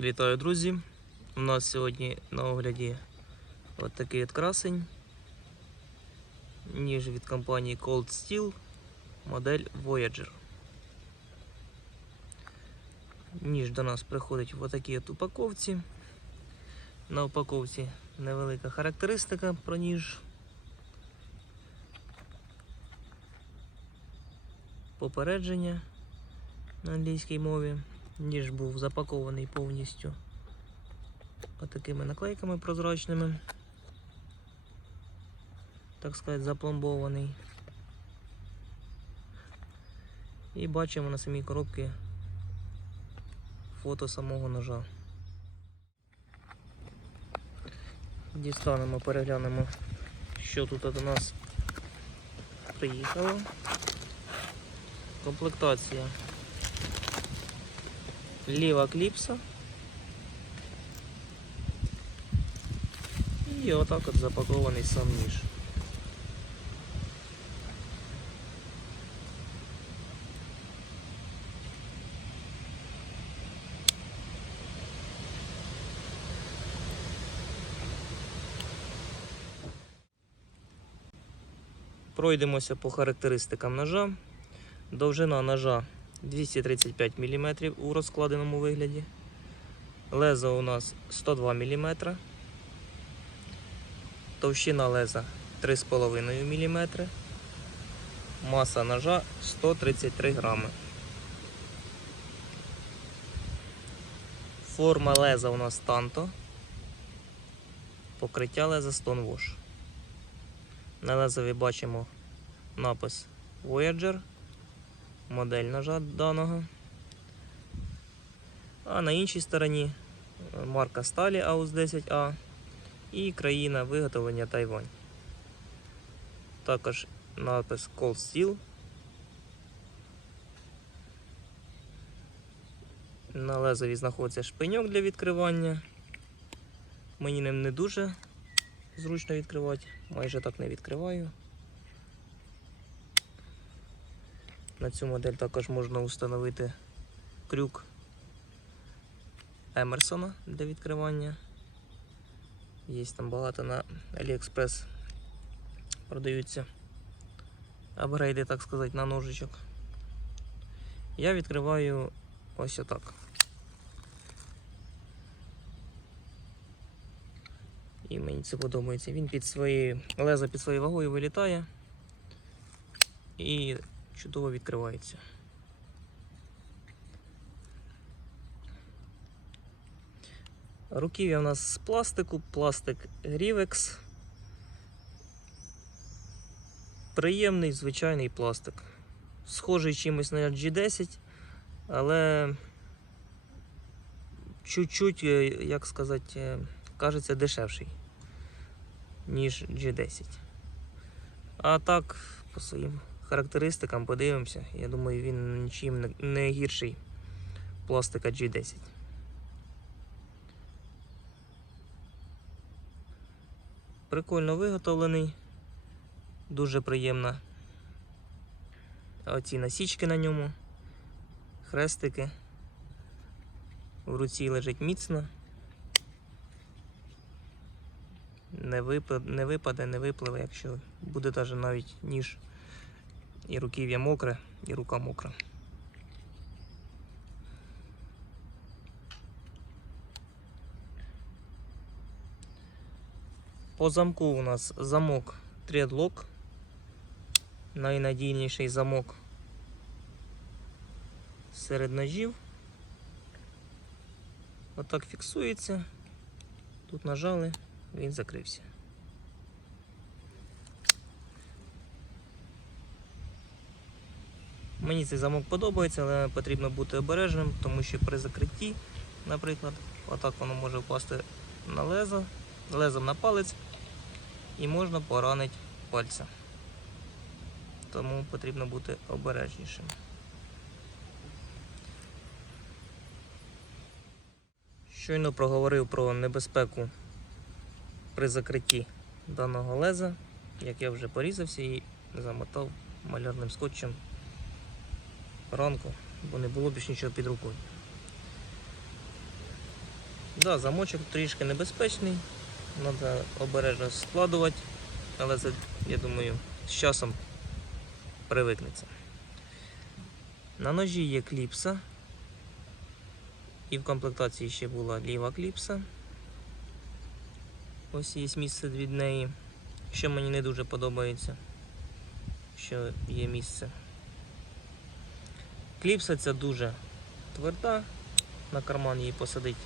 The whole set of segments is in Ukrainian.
Вітаю, друзі! У нас сьогодні на огляді от такий от красень. Ніж від компанії Cold Steel, модель Voyager. Ніж до нас приходить в отакій от упаковці. На упаковці невелика характеристика про ніж. Попередження на англійській мові. Ніж був запакований повністю отакими наклейками прозрачними. Так сказати, запломбований. І бачимо на самій коробці фото самого ножа. Дістанемо, переглянемо, що тут до нас приїхало. Комплектація ліва кліпса. І отак от запакований сам ніж. Пройдемося по характеристикам ножа. Довжина ножа 235 мм у розкладеному вигляді. Лезо у нас 102 мм. Товщина леза 3,5 мм. Маса ножа 133 грами. Форма леза у нас танто. Покриття леза Stone Wash. На лезові бачимо напис Voyager модель ножа даного. А на іншій стороні марка сталі AUS 10A і країна виготовлення Тайвань. Також напис Cold Steel. На лезові знаходиться шпиньок для відкривання. Мені ним не дуже зручно відкривати, майже так не відкриваю. На цю модель також можна встановити крюк Емерсона для відкривання. Є там багато на AliExpress продаються апгрейди, так сказати, на ножичок. Я відкриваю ось отак. І мені це подобається. Він під свої леза під своєю вагою вилітає. І чудово відкривається. Руків'я у нас з пластику, пластик Grievex. Приємний звичайний пластик. Схожий чимось на G10, але чуть-чуть, е, як сказати, е, кажеться дешевший, ніж G10. А так, по своїм характеристикам подивимося. Я думаю, він нічим не- гірший пластика G10. Прикольно виготовлений, дуже приємно. Оці насічки на ньому, хрестики. В руці лежить міцно. Не випаде, не випаде, не випливе, якщо буде навіть ніж і руків'я мокре, і рука мокра. По замку у нас замок Threadlock. Найнадійніший замок серед ножів. Отак фіксується. Тут нажали, він закрився. Мені цей замок подобається, але потрібно бути обережним, тому що при закритті, наприклад, отак воно може впасти на лезо, лезом на палець і можна поранити пальця. Тому потрібно бути обережнішим. Щойно проговорив про небезпеку при закритті даного леза, як я вже порізався і замотав малярним скотчем ранку, бо не було більш нічого під рукою. Да, замочок трішки небезпечний, треба обережно складувати, але це, я думаю, з часом привикнеться. На ножі є кліпса. І в комплектації ще була ліва кліпса. Ось є місце від неї. Що мені не дуже подобається, що є місце. Кліпса ця дуже тверда, на карман її посадити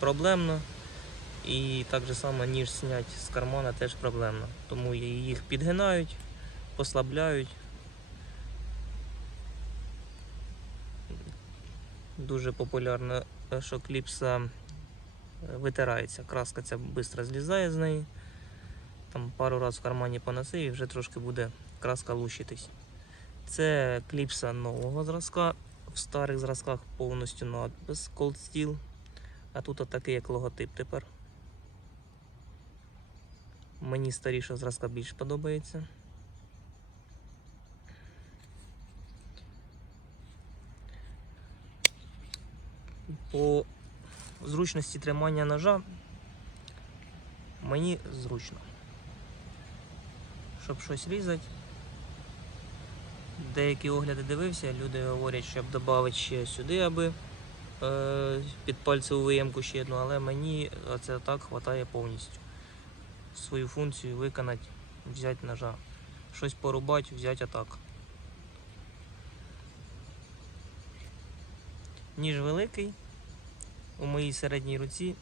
проблемно. І так же само ніж зняти з кармана теж проблемно. Тому їх підгинають, послабляють. Дуже популярно, що кліпса е, витирається. Краска ця швидко злізає з неї. Там пару разів в кармані поносив і вже трошки буде краска лущитись. Це кліпса нового зразка. В старих зразках повністю надпис Cold Steel. А тут отакий як логотип тепер. Мені старіша зразка більш подобається. По зручності тримання ножа мені зручно. Щоб щось різати. Деякі огляди дивився, люди говорять, щоб додати ще сюди, аби е, під пальцеву виємку ще одну, але мені це так вистачає повністю. Свою функцію виконати, взяти ножа. Щось порубати, взяти атак. Ніж великий, у моїй середній руці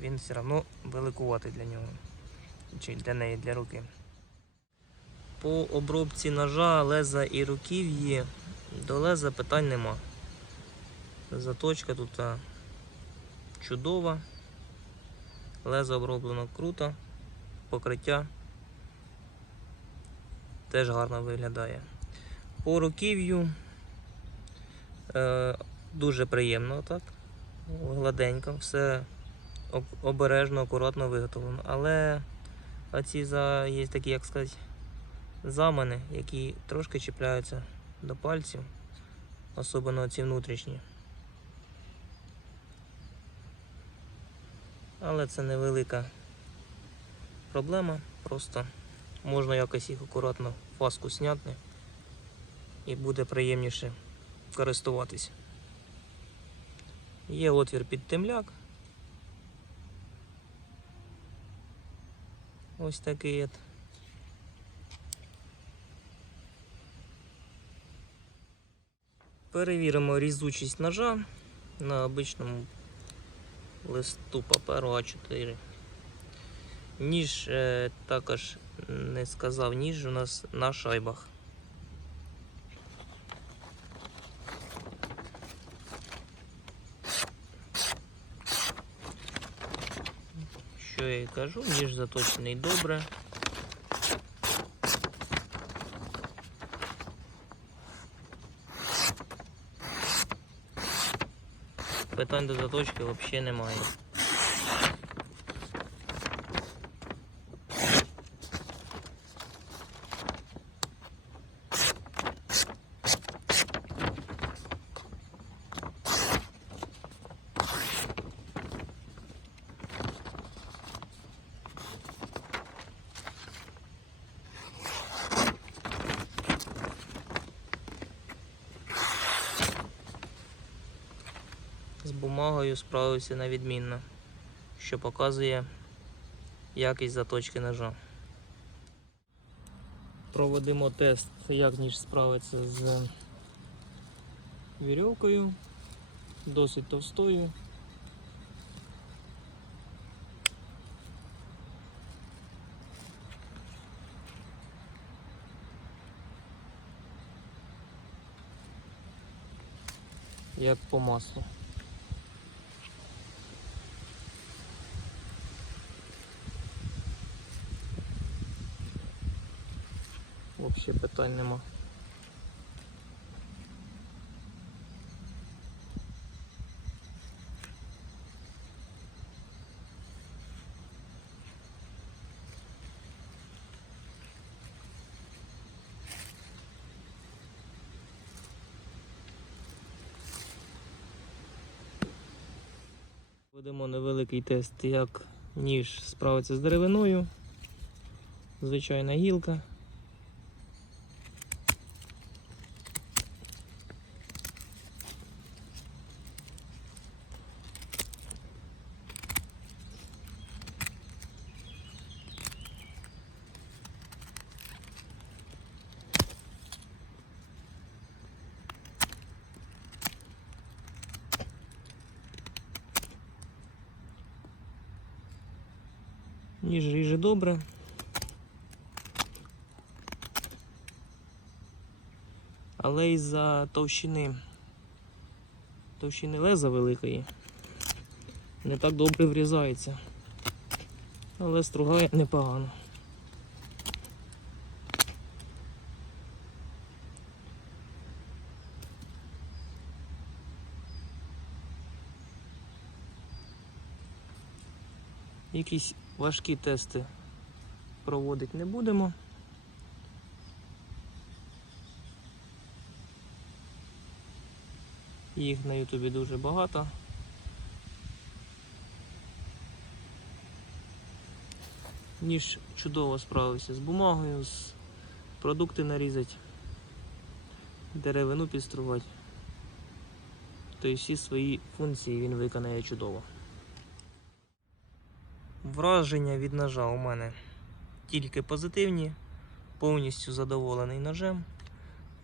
він все одно великуватий для нього. Чи для неї, для руки. По обробці ножа, леза і руків'ї до леза питань нема. Заточка тут чудова. Лезо оброблено круто, покриття теж гарно виглядає. По руків'ю е, дуже приємно так. Гладенько, все обережно, акуратно виготовлено. Але оці за, є такі, як сказати, замани, які трошки чіпляються до пальців, особливо ці внутрішні. Але це невелика проблема, просто можна якось їх акуратно фаску зняти і буде приємніше користуватись. Є отвір під темляк. Ось такий от. Перевіримо різучість ножа на обичному листу паперу А4. Ніж е, також не сказав, ніж у нас на шайбах. Що я і кажу, ніж заточений добре. Питань до заточки взагалі немає. Бумагою справився на відмінно, що показує якість заточки ножа. Проводимо тест, як ніж справиться з вірьовкою, досить товстою. Як по маслу. Ще питань нема. Ведемо невеликий тест, як ніж справиться з деревиною, звичайна гілка. Ніж ріже добре. Але із-за товщини, товщини леза великої не так добре врізається. Але стругає непогано. Якісь важкі тести проводити не будемо. Їх на Ютубі дуже багато. Ніж чудово справився з бумагою, з продукти нарізати, деревину підструвати. Тобто всі свої функції він виконає чудово. Враження від ножа у мене тільки позитивні, повністю задоволений ножем.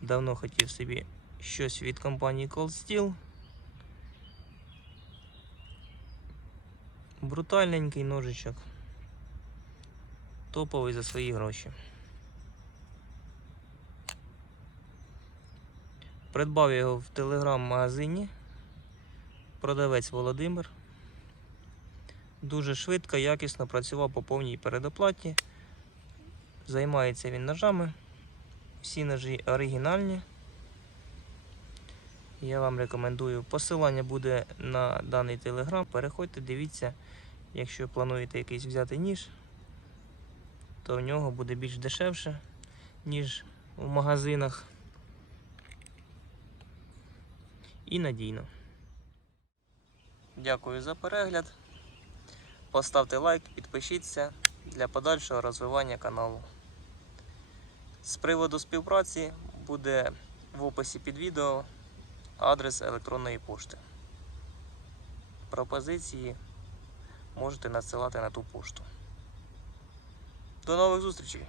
Давно хотів собі щось від компанії Cold Steel. Брутальненький ножичок. Топовий за свої гроші. Придбав його в телеграм-магазині. Продавець Володимир. Дуже швидко, якісно працював по повній передоплаті. Займається він ножами. Всі ножі оригінальні. Я вам рекомендую. Посилання буде на даний телеграм. Переходьте, дивіться, якщо плануєте якийсь взяти ніж, то в нього буде більш дешевше, ніж у магазинах. І надійно. Дякую за перегляд. Поставте лайк, підпишіться для подальшого розвивання каналу. З приводу співпраці буде в описі під відео адрес електронної пошти. Пропозиції можете надсилати на ту пошту. До нових зустрічей!